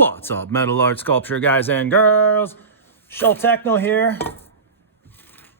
What's up, metal art sculpture guys and girls? Shell Techno here,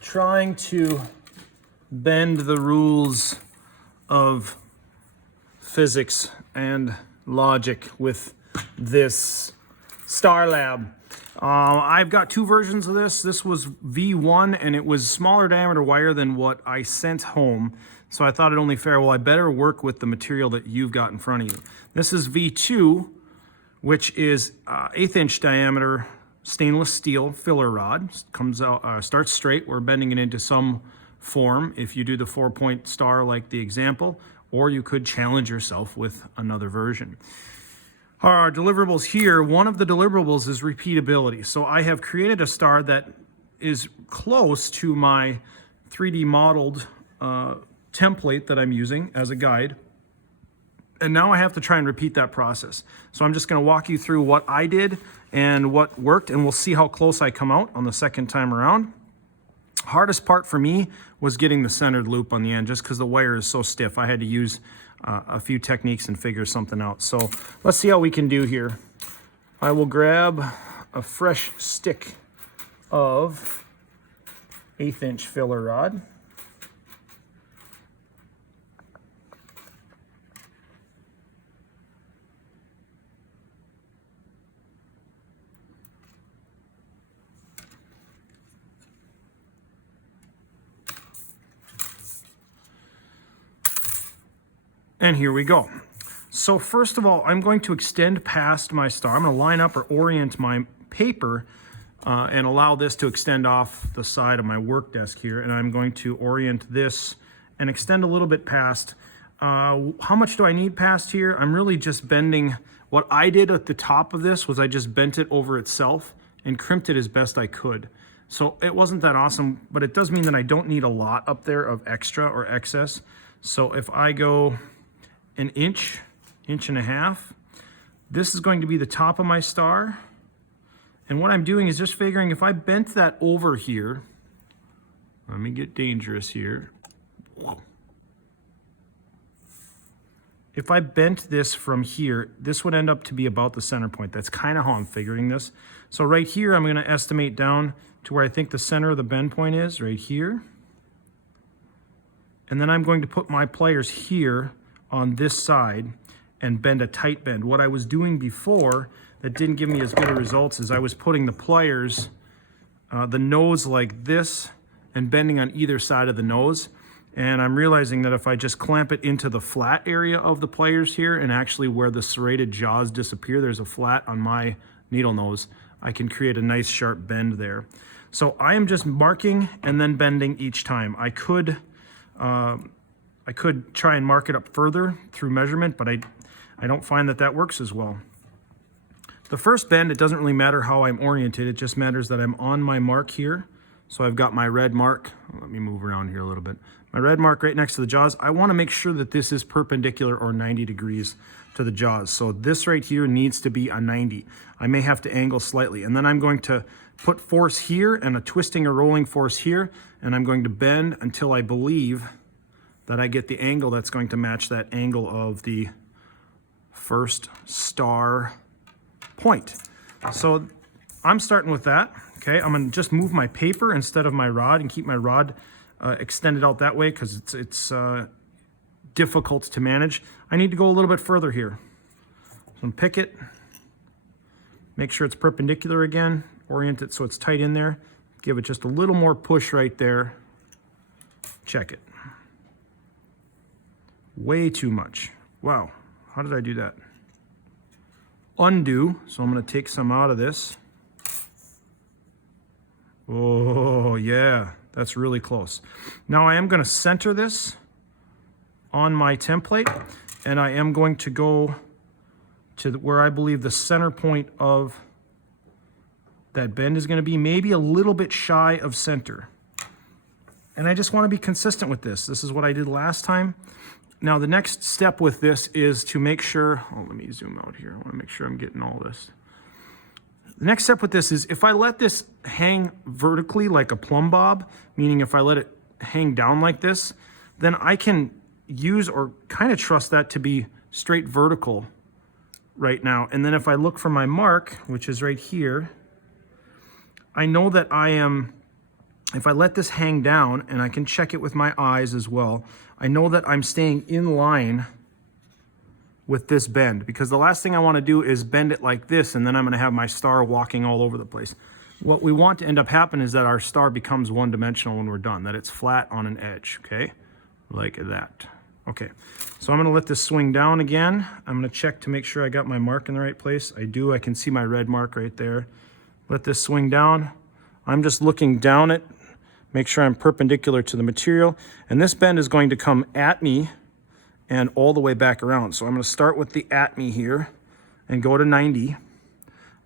trying to bend the rules of physics and logic with this Starlab. I've got two versions of this. This was V1 and it was smaller diameter wire than what I sent home. So I thought it only fair, well, I better work with the material that you've got in front of you. This is V2, which is 1/8 inch diameter stainless steel filler rod. Comes out, starts straight. We're bending it into some form if you do the 4-point star like the example, or you could challenge yourself with another version. Our deliverables here, one of the deliverables is repeatability. So I have created a star that is close to my 3D modeled template that I'm using as a guide. And now I have to try and repeat that process. So I'm just gonna walk you through what I did and what worked, and we'll see how close I come out on the second time around. Hardest part for me was getting the centered loop on the end, just because the wire is so stiff. I had to use a few techniques and figure something out. So let's see how we can do here. I will grab a fresh stick of 1/8 inch filler rod. And here we go. So first of all, I'm going to extend past my star. I'm going to line up or orient my paper and allow this to extend off the side of my work desk here. And I'm going to orient this and extend a little bit past. How much do I need past here? I'm really just bending. What I did at the top of this was I just bent it over itself and crimped it as best I could. So it wasn't that awesome, but it does mean that I don't need a lot up there of extra or excess. So if I go 1 inch, 1.5 inches. This is going to be the top of my star. And what I'm doing is just figuring if I bent that over here, let me get dangerous here. If I bent this from here, this would end up to be about the center point. That's kind of how I'm figuring this. So right here, I'm going to estimate down to where I think the center of the bend point is, right here. And then I'm going to put my pliers here on this side and bend a tight bend. What I was doing before that didn't give me as good a results is I was putting the pliers, the nose like this, and bending on either side of the nose. And I'm realizing that if I just clamp it into the flat area of the pliers here, and actually where the serrated jaws disappear, there's a flat on my needle nose, I can create a nice sharp bend there. So I am just marking and then bending each time. I could try and mark it up further through measurement, but I don't find that that works as well. The first bend, it doesn't really matter how I'm oriented. It just matters that I'm on my mark here. So I've got my red mark. Let me move around here a little bit. My red mark right next to the jaws. I want to make sure that this is perpendicular or 90 degrees to the jaws. So this right here needs to be a 90. I may have to angle slightly. And then I'm going to put force here and a twisting or rolling force here. And I'm going to bend until I believe that I get the angle that's going to match that angle of the first star point. So I'm starting with that. Okay, I'm gonna just move my paper instead of my rod and keep my rod extended out that way because it's difficult to manage. I need to go a little bit further here. So I'm pick it, make sure it's perpendicular again, orient it so it's tight in there, give it just a little more push right there, check it. Way too much. Wow, how did I do that? Undo, so I'm going to take some out of this. Oh yeah, that's really close. Now I am going to center this on my template, and I am going to go to where I believe the center point of that bend is going to be, maybe a little bit shy of center. And I just want to be consistent with this. This is what I did last time. Now the next step with this is to make sure, oh, let me zoom out here. I want to make sure I'm getting all this. The next step with this is if I let this hang vertically like a plumb bob, meaning if I let it hang down like this, then I can use or kind of trust that to be straight vertical right now. And then if I look for my mark, which is right here, I know that I am, if I let this hang down, and I can check it with my eyes as well, I know that I'm staying in line with this bend, because the last thing I want to do is bend it like this, and then I'm going to have my star walking all over the place. What we want to end up happening is that our star becomes one-dimensional when we're done, that it's flat on an edge, okay? Like that. Okay, so I'm going to let this swing down again. I'm going to check to make sure I got my mark in the right place. I do. I can see my red mark right there. Let this swing down. I'm just looking down it, make sure I'm perpendicular to the material, and this bend is going to come at me and all the way back around. So I'm going to start with the at me here and go to 90.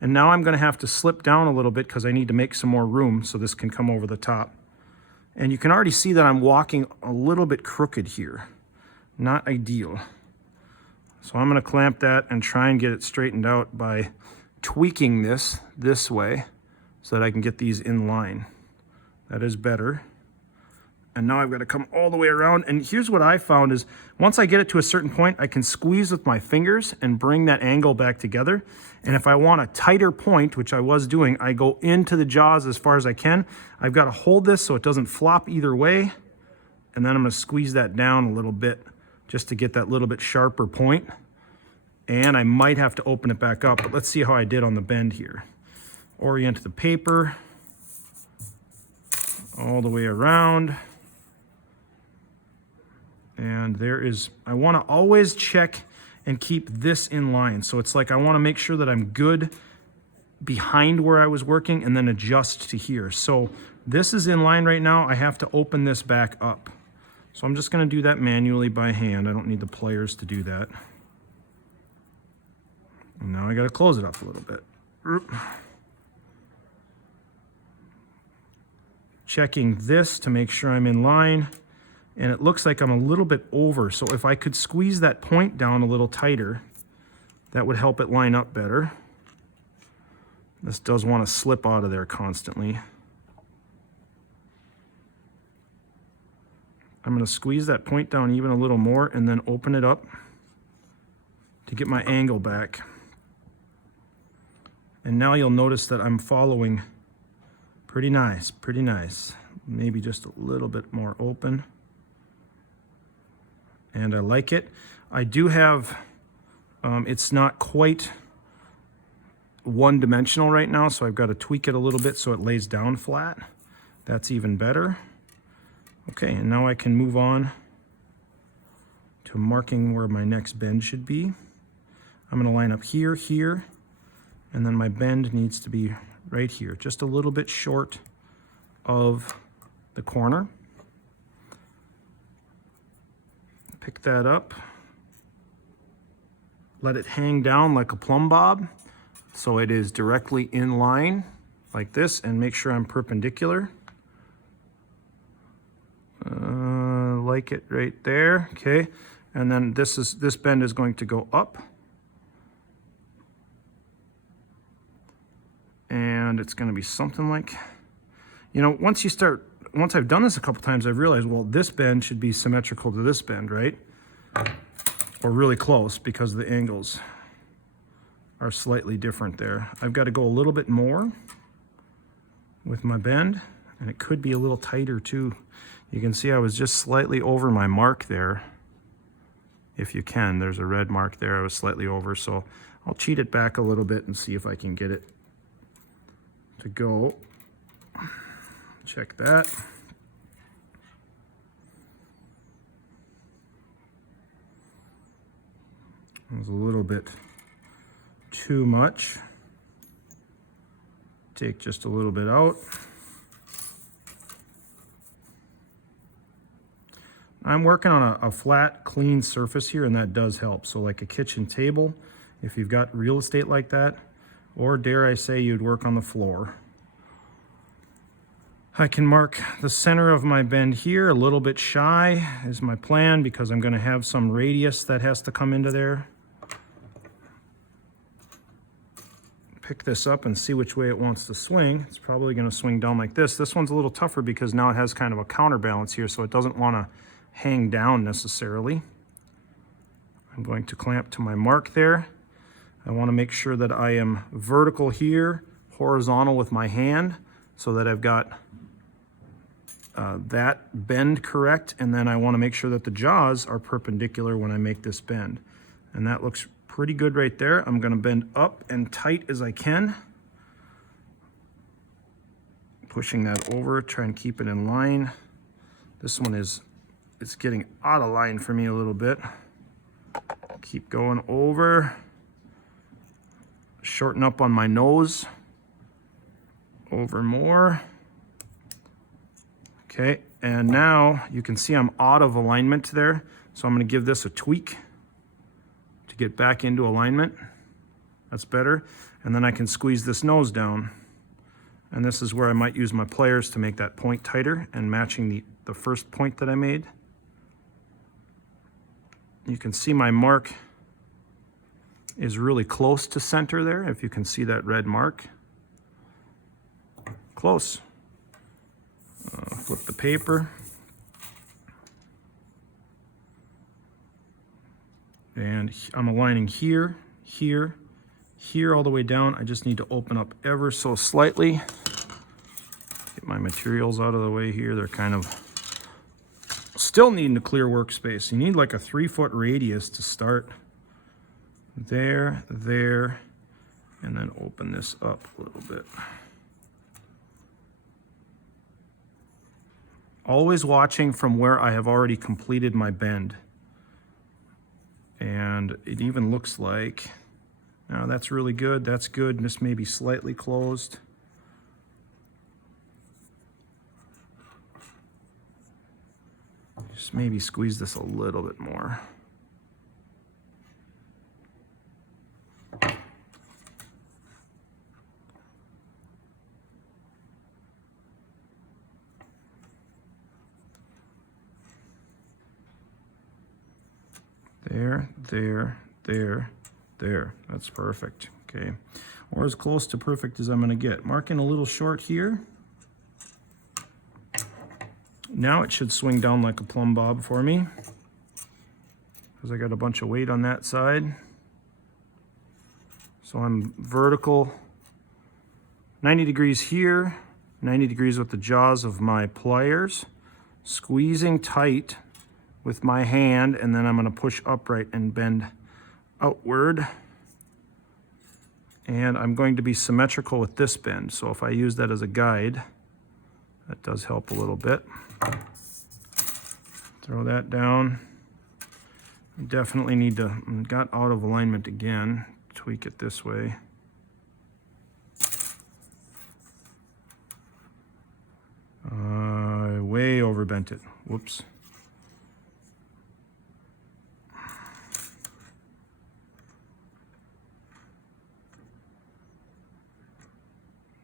And now I'm going to have to slip down a little bit because I need to make some more room so this can come over the top. And you can already see that I'm walking a little bit crooked here. Not ideal. So I'm going to clamp that and try and get it straightened out by tweaking this way so that I can get these in line. That is better. And now I've got to come all the way around. And here's what I found is once I get it to a certain point, I can squeeze with my fingers and bring that angle back together. And if I want a tighter point, which I was doing, I go into the jaws as far as I can. I've got to hold this so it doesn't flop either way. And then I'm going to squeeze that down a little bit just to get that little bit sharper point. And I might have to open it back up, but let's see how I did on the bend here. Orient the paper all the way around. And there is, I want to always check and keep this in line. So it's like I want to make sure that I'm good behind where I was working and then adjust to here. So this is in line right now. I have to open this back up. So I'm just going to do that manually by hand. I don't need the pliers to do that. And now I got to close it up a little bit. Checking this to make sure I'm in line. And it looks like I'm a little bit over. So if I could squeeze that point down a little tighter, that would help it line up better. This does want to slip out of there constantly. I'm going to squeeze that point down even a little more and then open it up to get my angle back. And now you'll notice that I'm following pretty nice, pretty nice. Maybe just a little bit more open. And I like it. I do have, it's not quite one-dimensional right now, so I've got to tweak it a little bit so it lays down flat. That's even better. Okay, and now I can move on to marking where my next bend should be. I'm going to line up here, here, and then my bend needs to be right here, just a little bit short of the corner. Pick that up, let it hang down like a plumb bob so it is directly in line like this, and make sure I'm perpendicular. Like it right there, okay. And then this bend is going to go up. And it's going to be something like, you know, once I've done this a couple times, I've realized, well, this bend should be symmetrical to this bend, right? Or really close, because the angles are slightly different there. I've got to go a little bit more with my bend, and it could be a little tighter too. You can see I was just slightly over my mark there. If you can, there's a red mark there. I was slightly over, so I'll cheat it back a little bit and see if I can get it to go. Check that. It was a little bit too much. Take just a little bit out. I'm working on a flat, clean surface here, and that does help. So like a kitchen table, if you've got real estate like that, or dare I say you'd work on the floor. I can mark the center of my bend here, a little bit shy is my plan, because I'm going to have some radius that has to come into there. Pick this up and see which way it wants to swing. It's probably going to swing down like this. This one's a little tougher because now it has kind of a counterbalance here, so it doesn't want to hang down necessarily. I'm going to clamp to my mark there. I want to make sure that I am vertical here, horizontal with my hand, so that I've got that bend correct, and then I want to make sure that the jaws are perpendicular when I make this bend. And that looks pretty good right there. I'm going to bend up and tight as I can. Pushing that over, try and keep it in line. This one it's getting out of line for me a little bit. Keep going over. Shorten up on my nose. Over more. Okay, and now you can see I'm out of alignment there. So I'm going to give this a tweak to get back into alignment. That's better. And then I can squeeze this nose down. And this is where I might use my pliers to make that point tighter and matching the first point that I made. You can see my mark is really close to center there, if you can see that red mark. Close. Flip the paper. And I'm aligning here, here, here all the way down. I just need to open up ever so slightly. Get my materials out of the way here. They're kind of still needing a clear workspace. You need like a 3-foot radius to start. There, there, and then open this up a little bit. Always watching from where I have already completed my bend. And it even looks like, now that's really good, that's good, this may be slightly closed. Just maybe squeeze this a little bit more. There, there, there, there. That's perfect. Okay. Or as close to perfect as I'm going to get. Marking a little short here. Now it should swing down like a plumb bob for me, because I got a bunch of weight on that side. So I'm vertical 90 degrees here, 90 degrees with the jaws of my pliers, squeezing tight with my hand, and then I'm going to push upright and bend outward. And I'm going to be symmetrical with this bend. So if I use that as a guide, that does help a little bit. Throw that down. Definitely need to, got out of alignment again. Tweak it this way. Way overbent it. Whoops.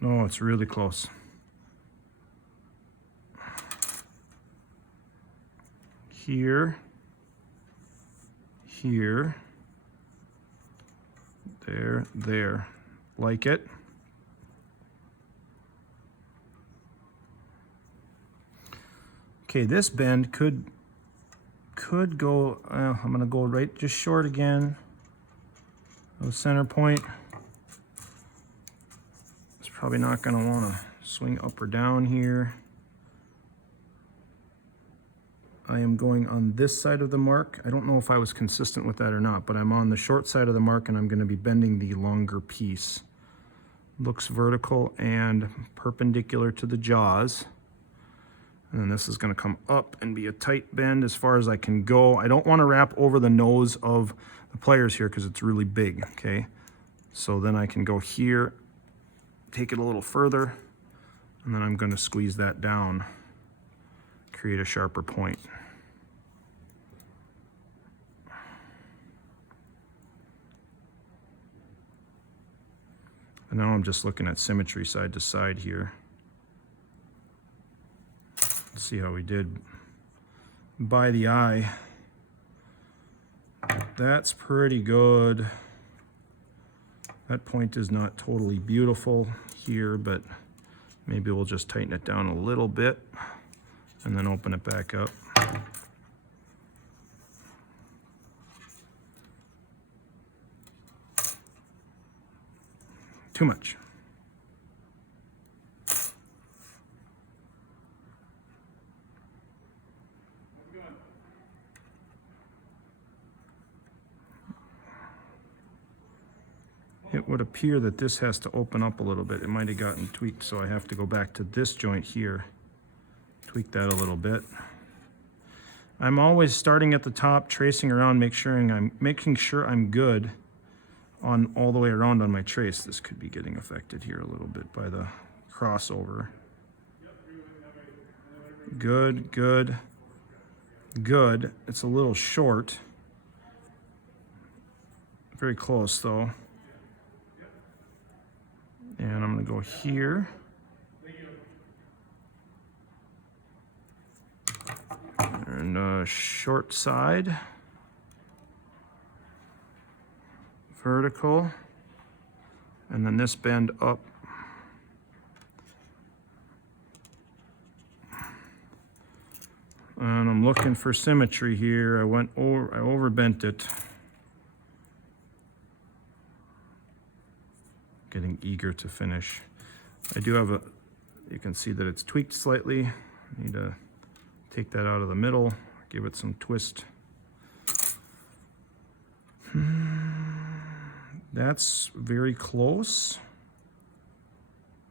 No, it's really close. Here, here, there, there. Like it. Okay, this bend could go, I'm going to go right just short again. The center point. It's probably not going to want to swing up or down here. I am going on this side of the mark. I don't know if I was consistent with that or not, but I'm on the short side of the mark and I'm going to be bending the longer piece. Looks vertical and perpendicular to the jaws. And then this is going to come up and be a tight bend as far as I can go. I don't want to wrap over the nose of the pliers here because it's really big, okay? So then I can go here, take it a little further, and then I'm going to squeeze that down, create a sharper point. And now I'm just looking at symmetry side to side here. Let's see how we did by the eye. That's pretty good. That point is not totally beautiful here, but maybe we'll just tighten it down a little bit and then open it back up. Too much. It would appear that this has to open up a little bit. It might have gotten tweaked, so I have to go back to this joint here, tweak that a little bit. I'm always starting at the top, tracing around, making sure I'm good on all the way around on my trace. This could be getting affected here a little bit by the crossover. Good, good, good. It's a little short. Very close though. And I'm gonna go here. And short side. Vertical. And then this bend up. And I'm looking for symmetry here. I overbent it. Getting eager to finish. I do have you can see that it's tweaked slightly. I need to take that out of the middle, give it some twist. That's very close.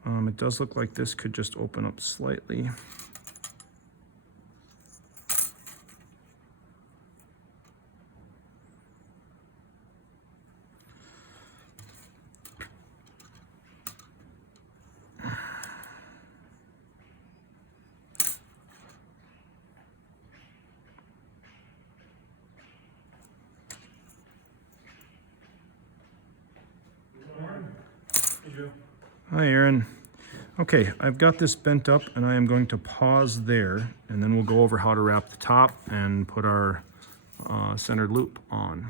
It does look like this could just open up slightly. Hi, Aaron. Okay, I've got this bent up and I am going to pause there and then we'll go over how to wrap the top and put our centered loop on.